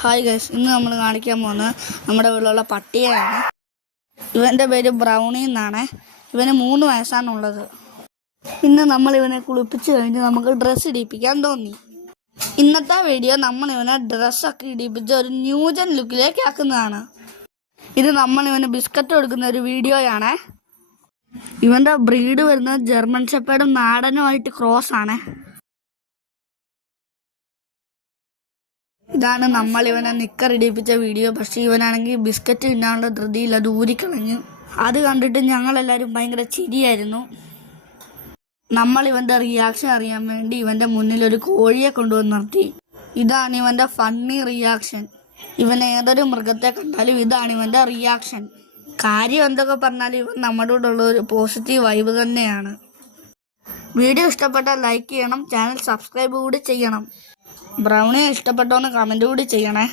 Hi guys, ഇന്ന് നമ്മൾ കാണിക്കാൻ പോകുന്നത് നമ്മുടെ വീട്ടിലുള്ള പട്ടിയെയാണ്. ഇവൻ്റെ പേര് ബ്രൗണി എന്നാണ്. ഇവന് 3 വയസ്സാണുള്ളത്. ഇന്ന് നമ്മൾ ഇവനെ കുളിപ്പിച്ച് കഴിഞ്ഞ് നമുക്ക് ഡ്രസ്സ് ഇടിപ്പിക്കാൻ തോന്നി. ഇന്നത്തെ വീഡിയോ നമ്മൾ ഇവനെ ഡ്രസ്സൊക്കെ ഇടിപ്പിച്ച് ഒരു ന്യൂജൻ ലുക്കിലേക്ക് ആക്കുന്നതാണ്. ഇത് നമ്മൾ ഇവന് ബിസ്ക്കറ്റ് കൊടുക്കുന്ന ഒരു വീഡിയോയാണ്. ഇവൻ്റെ ബ്രീഡ് വരുന്നത് ജർമ്മൻ ഷെപ്പേർഡും നാടനുമായിട്ട് ക്രോസ് ആണ്. ഇതാണ് നമ്മൾ ഇവനെ നിക്കർ ഇടിപ്പിച്ച വീഡിയോ. പക്ഷേ ഇവനാണെങ്കിൽ ബിസ്ക്കറ്റ് തിന്നാനുള്ള ധൃതിയിൽ അത് ഊരിക്കളഞ്ഞു. അത് കണ്ടിട്ട് ഞങ്ങളെല്ലാവരും ഭയങ്കര ചിരിയായിരുന്നു. നമ്മൾ ഇവൻ്റെ റിയാക്ഷൻ അറിയാൻ വേണ്ടി ഇവൻ്റെ മുന്നിൽ ഒരു കോഴിയെ കൊണ്ടുവന്ന് നിർത്തി. ഇതാണ് ഇവൻ്റെ ഫണ്ണി റിയാക്ഷൻ. ഇവൻ ഏതൊരു മൃഗത്തെ കണ്ടാലും ഇതാണ് ഇവൻ്റെ റിയാക്ഷൻ. കാര്യം എന്തൊക്കെ പറഞ്ഞാലും ഇവൻ നമ്മുടെ കൂടെ ഉള്ള ഒരു പോസിറ്റീവ് വൈബ് തന്നെയാണ്. വീഡിയോ ഇഷ്ടപ്പെട്ടാൽ ലൈക്ക് ചെയ്യണം, ചാനൽ സബ്സ്ക്രൈബ് കൂടി ചെയ്യണം. ബ്രൗണിയെ ഇഷ്ടപ്പെട്ടോന്ന് കമൻറ്റ് കൂടി ചെയ്യണേ.